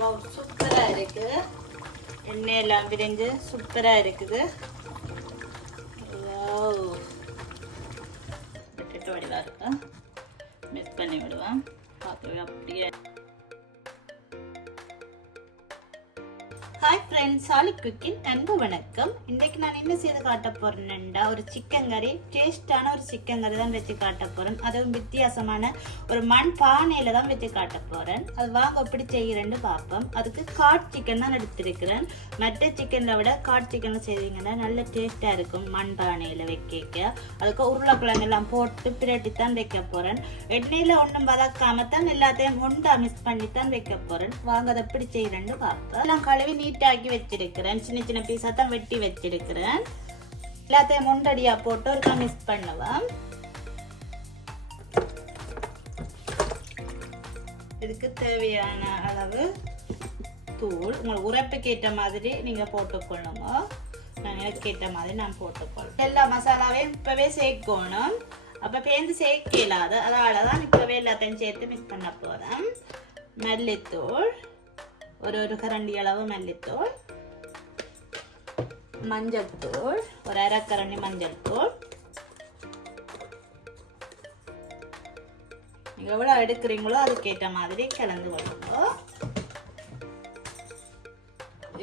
Wow சூப்பரா இருக்கு எண்ணெய் எல்லாம் விரிஞ்சு சூப்பரா இருக்குது. ஹாய் ஃப்ரெண்ட்ஸ் சாலி குக்கின் அன்பு வணக்கம். இன்றைக்கு நான் என்ன செய்து காட்ட போகிறேன்னா ஒரு சிக்கன் கறி டேஸ்டான ஒரு சிக்கன் கறி தான் வச்சு காட்ட போறேன். அதுவும் வித்தியாசமான ஒரு மண் பானையில் தான் வச்சு காட்ட போறேன். அது வாங்க எப்படி செய்கிறேன்னு பார்ப்போம். அதுக்கு காட் சிக்கன் தான் எடுத்திருக்கிறேன். மற்ற சிக்கனை விட காட் சிக்கன் செய்தீங்கன்னா நல்ல டேஸ்ட்டாக இருக்கும் மண் பானையில் வைக்க அதுக்கு உருளைக்கிழங்கெல்லாம் போட்டு பிரட்டி தான் வைக்க போறேன். எண்ணெயில ஒன்றும் வதக்காம தான் எல்லாத்தையும் ஒன்றா மிக்ஸ் பண்ணி தான் வைக்க போறேன். வாங்க அதை எப்படி செய்யறேன்னு பார்ப்போம். எல்லாம் கழுவி நீட்டாக்கி வச்சிருக்கிறேன். சின்ன சின்ன பீஸாக தான் வெட்டி வச்சிருக்கிறேன். எல்லாத்தையும் முண்டடியாக போட்டு ஒருக்கா மிக்ஸ் பண்ணுவேன் இதுக்கு தேவையான அளவு தூள். உங்களுக்கு உரைப்புக்கு ஏற்ற மாதிரி நீங்கள் போட்டுக்கொள்ளுங்க. நான் எனக்கு ஏற்ற மாதிரி நான் போட்டுக்கொள்ளும் எல்லா மசாலாவையும் இப்போவே சேர்க்கணும். அப்போ பேருந்து சேர்க்க இல்லாத அதனால தான் இப்போவே எல்லாத்தையும் சேர்த்து மிக்ஸ் பண்ண போகிறேன் மல்லித்தூள். ஒரு ஒரு கரண்டி அளவு மல்லித்தூள் மஞ்சள் தூள் ஒரு அரை கரண்டி மஞ்சள் தூள் எவ்வளவு எடுக்கிறீங்களோ அதுக்கேற்ற மாதிரி கலந்து கொள்ளுங்க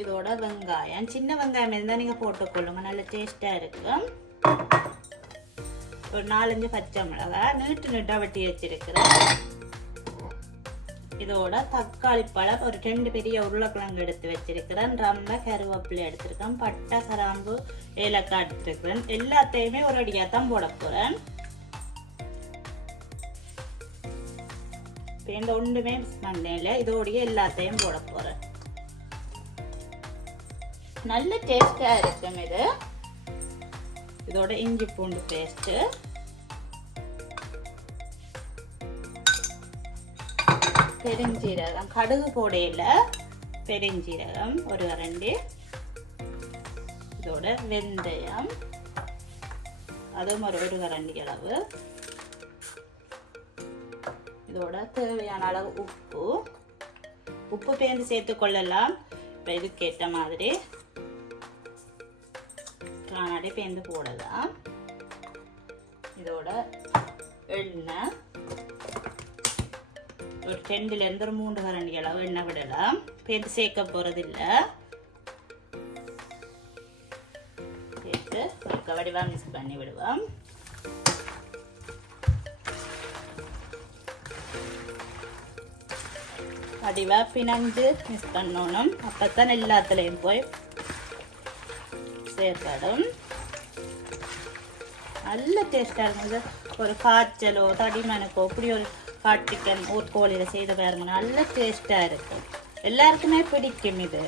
இதோட வெங்காயம் சின்ன வெங்காயம் இருந்தால் நீங்கள் போட்டுக்கொள்ளுங்க நல்ல டேஸ்ட்டாக இருக்கும் ஒரு நாலஞ்சு பச்சை மிளகாய் நீட்டு நீட்டாக வெட்டி வச்சிருக்கிறேன் இதோட தக்காளி பழம் ஒரு ரெண்டு பெரிய உருளைக்கிழங்கு எடுத்து வச்சிருக்கிறேன். ரொம்ப கருவேப்பிலை எடுத்திருக்கேன். பட்டை கராம்பு ஏலக்காய் எடுத்திருக்கிறேன். எல்லாத்தையுமே ஒரு அடியாக தான் போட போகிறேன் இப்போ இந்த ஒன்றுமே மிஸ் பண்ணல இதோடைய எல்லாத்தையும் போட போகிறேன் நல்ல டேஸ்டாக இருக்கும் இது. இதோட இஞ்சி பூண்டு பேஸ்ட்டு பெருஞ்சீரகம். கடுகு போடையில பெருஞ்சீரகம் ஒரு ரெண்டு இதோட வெந்தயம். அதுவும் ஒரு ஒரு கரண்டி அளவு. இதோட தேவையான அளவு உப்பு. உப்பு பேர்ந்து சேர்த்து கொள்ளலாம். இப்போ இதுக்கேற்ற மாதிரி காணாடி பேர்ந்து போடலாம். இதோட எண்ணெய். ஒரு ரெண்டுல ஒரு மூன்று கரண்டி அளவு எண்ணெய் விடலாம். பேர்த்து சேர்க்க போறது சேர்த்து ஒரு வடிவா மிக்ஸ் பண்ணி விடுவோம். வடிவா பிணைஞ்சு மிக்ஸ் பண்ணணும். அப்போ தான் எல்லாத்துலேயும் போய் சேர்ப்படும். நல்ல டேஸ்டாக இருந்தது. ஒரு காய்ச்சலோ தடிமனுக்கோ அப்படி ஒரு ஹாட் சிக்கன் ஊர்கோழியில் செய்து பாருங்க நல்ல டேஸ்ட்டாக இருக்கும் எல்லாருக்குமே பிடிக்கும் இது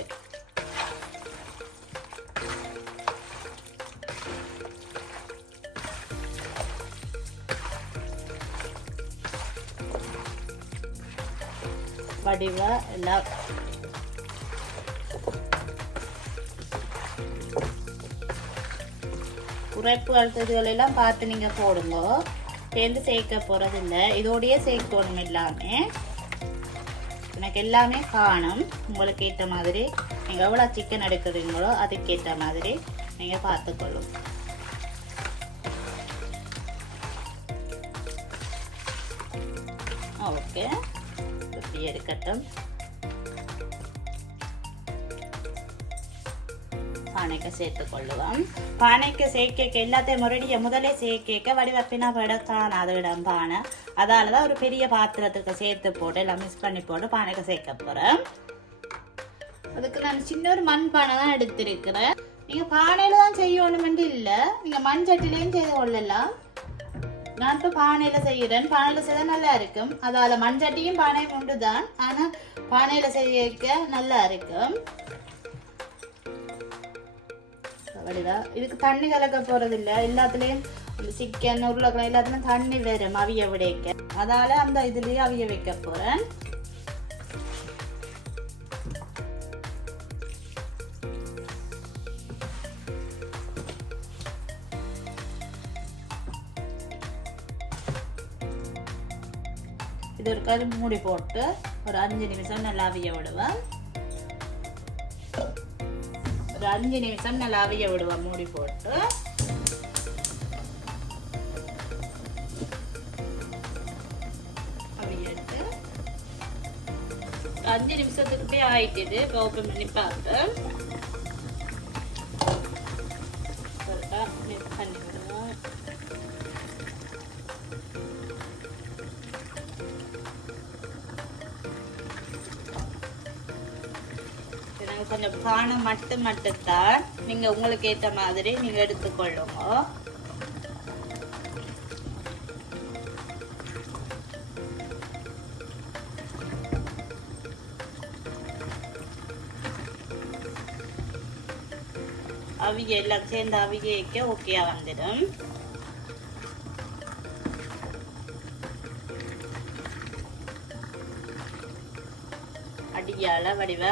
வடிவ எல்லாம் உரைப்பு அழுத்ததுகளெல்லாம் பார்த்து நீங்கள் போடுங்க சேர்ந்து சேர்க்க போகிறது இல்லை இதோடயே சேர்க்கணும் எல்லாமே. எனக்கு எல்லாமே காணும். உங்களுக்கு ஏற்ற மாதிரி நீங்கள் எவ்வளோ சிக்கன் எடுக்கிறீங்களோ அதுக்கேற்ற மாதிரி நீங்கள் பார்த்துக்கொள்ளும். ஓகே. இப்படி இருக்கட்டும் பானைக்கு சேர்த்து கொள்ளுவோம் பானைக்கு சேர்க்க எல்லாத்தையும் முரடிய முதலே சேர்க்க வடிவப்பினா விடத்தான் அது இடம் பானை. அதால தான் ஒரு பெரிய பாத்திரத்துக்கு சேர்த்து போட்டு எல்லாம் மிக்ஸ் பண்ணி போட்டு பானைக்கு சேர்க்க போகிறேன் அதுக்கு நான் சின்ன ஒரு மண் பானை தான் எடுத்திருக்கிறேன். நீங்கள் பானையில் தான் செய்யணுமென்று இல்லை. நீங்கள் மண் சட்டிலையும் செய்து கொள்ளலாம். நான் இப்போ பானையில் செய்கிறேன் பானையில் செய்தால் நல்லா இருக்கும். அதால் மண் சட்டியும் பானையும் உண்டு தான் ஆனால் பானையில் செய்ய நல்லா இருக்கும். அப்படிதான். இதுக்கு தண்ணி கலக்க போறது இல்ல. எல்லாத்துலயும் இந்த சிக்கன் உருளைக்கிழங்கு எல்லாத்துலயும் தண்ணி வரும் அவிய விடைக்க. அதால அந்த இதுலயே அவிய வைக்க போறேன். இது ஒரு கரும்பு மூடி போட்டு ஒரு அஞ்சு நிமிஷம் நல்லா அவிய விடுவேன். ஒரு அஞ்சு நிமிஷம் நல்லா அவிய விடுவோம் மூடி போட்டு. அவியட்டு அஞ்சு நிமிஷத்துக்கிட்டே ஆயிட்டுது இப்போ ஓப்பன் பண்ணி பார்த்தேன் கரெக்டாக பண்ணி விடுவோம் கொஞ்சம் பானம் மட்டும் மட்டும்தான். நீங்க உங்களுக்கு ஏத்த மாதிரி நீங்க எடுத்துக்கொள்ளுங்க. அவிக எல்லாம் சேர்ந்து அவிக ஓகேயா வந்துடும். அடியால வடிவ.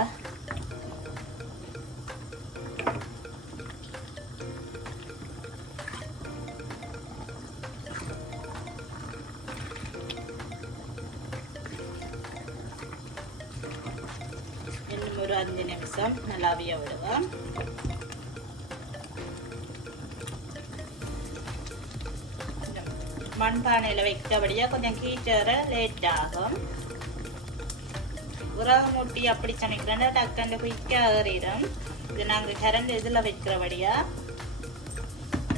ஒரு அஞ்சு நிமிஷம் நல்லா அவிய விடுவோம் மண்பானையில் வைக்கபடியா கொஞ்சம் கீட்டர லேட் ஆகும் உரம் மூட்டி அப்படி சமைக்கிறேன்னா டக்குன்னு குயிக்காக ஏறிடும் இது நாங்கள் கரண்ட் இதில் வைக்கிறபடியா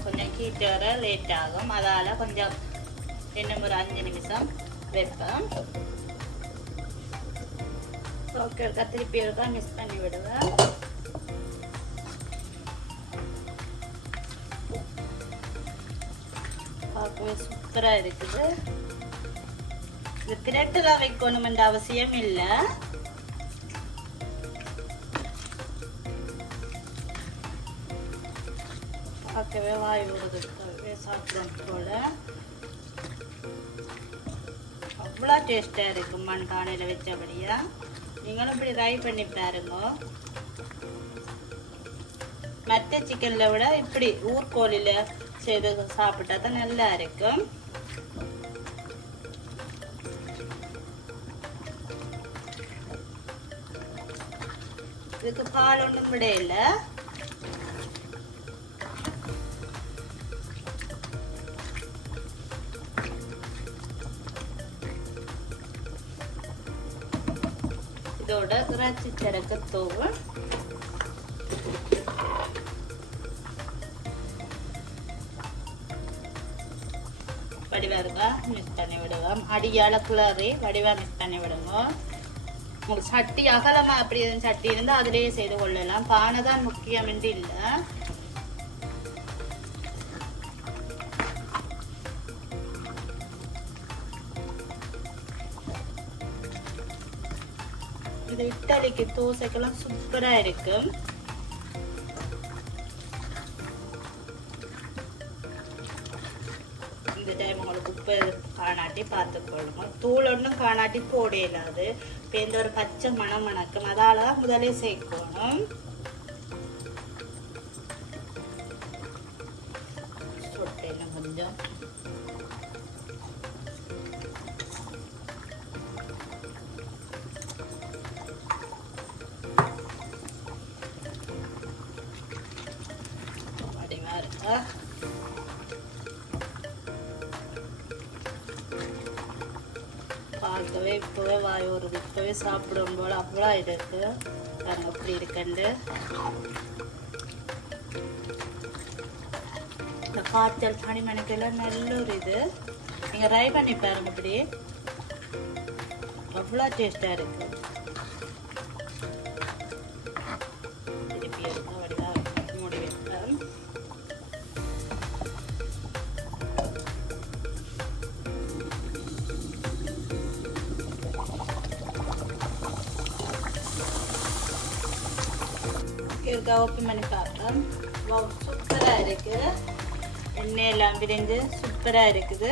கொஞ்சம் கீட்டர லேட் ஆகும் அதால் கொஞ்சம் இன்னும் ஒரு அஞ்சு நிமிஷம் ஓகே திருப்பி இருக்கா மிஸ் பண்ணி விடுவேன் பார்க்கவே சூப்பராக இருக்குது இது திரட்டுல வைக்கணுமென்ற அவசியம் இல்லை பார்க்கவே வாய் ஊறுதுக்கவே சாப்பிடும் போல அவ்வளோ டேஸ்டாக இருக்கு மண் காலையில் வச்சபடியாக நீங்களும் இப்படி ட்ரை பண்ணி பாருங்க. மற்ற சிக்கன்ல விட இப்படி ஊர்கோலில் செய்து சாப்பிட்டா தான் நல்லா இருக்கும். இதுக்கு பால் ஒன்றும் விட இல்லை இதோட திராட்சை சரக்கு தூள் வடிவா மிக்ஸ் பண்ணி விடுவோம். அடியால குளறி வடிவா மிக்ஸ் பண்ணி விடுங்க உங்களுக்கு சட்டி அகலமா அப்படி சட்டி இருந்தா அதுலேயே செய்து கொள்ளலாம். பானை தான் முக்கியம் என்று இல்லை. இந்த இட்டாலிக்கு தோசைக்கெல்லாம் சூப்பரா இருக்கும் இந்த டைம் உங்களுக்கு உப்பு காணாட்டி பார்த்துக்கொள்ளுங்க தூள் ஒன்றும் காணாட்டி போட இல்லாது இப்போ இந்த ஒரு பச்சை மணம் மணக்கும் அதால் தான் முதலே சேர்க்கணும். பார்க்கவே இப்போவே வாய் ஒரு இப்போவே சாப்பிடும் போல அவ்வளோ இருக்கு. பாருங்க அப்படி இருக்கண்டு. இந்த காய்ச்சல் பனி மணிக்கெல்லாம் நல்ல ஒரு இது நீங்கள் ட்ரை பண்ணி பாருங்க இப்படி. அவ்வளோ டேஸ்ட்டாக இருக்கு. இருக்கா ஓப்பன் பண்ணி பார்க்கலாம் வாவ் சூப்பராக இருக்குது எண்ணெயெல்லாம் பிரிஞ்சு சூப்பராக இருக்குது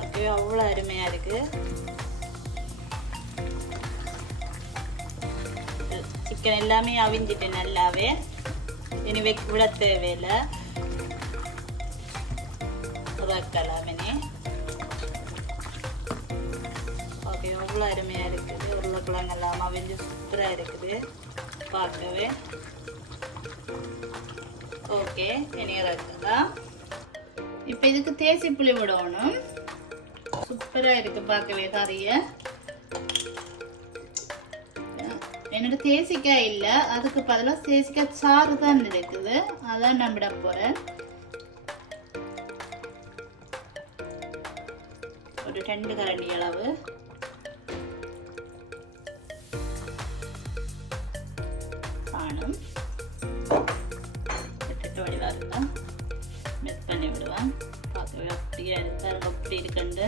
ஓகே அவ்வளோ அருமையாக இருக்குது சிக்கன் எல்லாமே அவிஞ்சிட்டு நல்லாவே இனி வைக்க விட தேவையில்லை வைக்கலாம் இனி பார்க்கவே எவ்வளோ அருமையாக இருக்குது. உருளைக்கிழங்கு எல்லாம் அவிஞ்சு சூப்பராக இருக்குது. பார்க்கவே. ஓகே இனி இறக்குதான் இப்போ இதுக்கு தேசி புளி விடணும். சூப்பராக இருக்குது பார்க்கவே கறியை. என்னோட தேசிக்காய் இல்லை அதுக்கு பதிலாக தேசிக்காய் சாறு தான் இருக்குது. அதான் நம்பிட விட போகிறேன் ஒரு ரெண்டு கரண்டி அளவு. காணும் கெட்ட வடிவாக இருக்கா மிக்ஸ் பண்ணி விடுவேன் பார்த்து அப்படியே இருக்காரு அப்படி இருக்குண்டு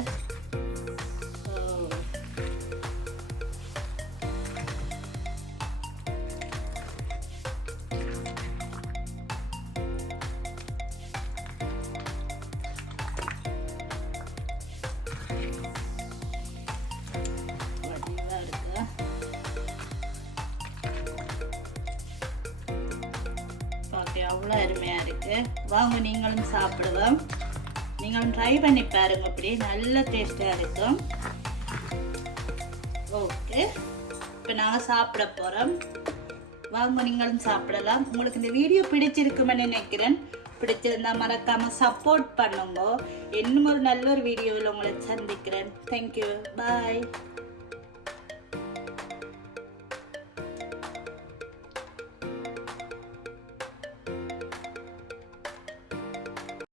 அவ்வளோ அருமையாக இருக்கு. வாங்க நீங்களும் சாப்பிடுவோம். நீங்களும் ட்ரை பண்ணி பாருங்க அப்படி நல்ல டேஸ்ட்டாக இருக்கும். ஓகே இப்போ நாங்கள் சாப்பிட போகிறோம் வாங்க நீங்களும் சாப்பிடலாம். உங்களுக்கு இந்த வீடியோ பிடிச்சிருக்குமென்னு நினைக்கிறேன். பிடிச்சிருந்தா மறக்காமல் சப்போர்ட் பண்ணுங்க. இன்னும் ஒரு நல்ல ஒரு வீடியோவில் உங்களை சந்திக்கிறேன். Thank you bye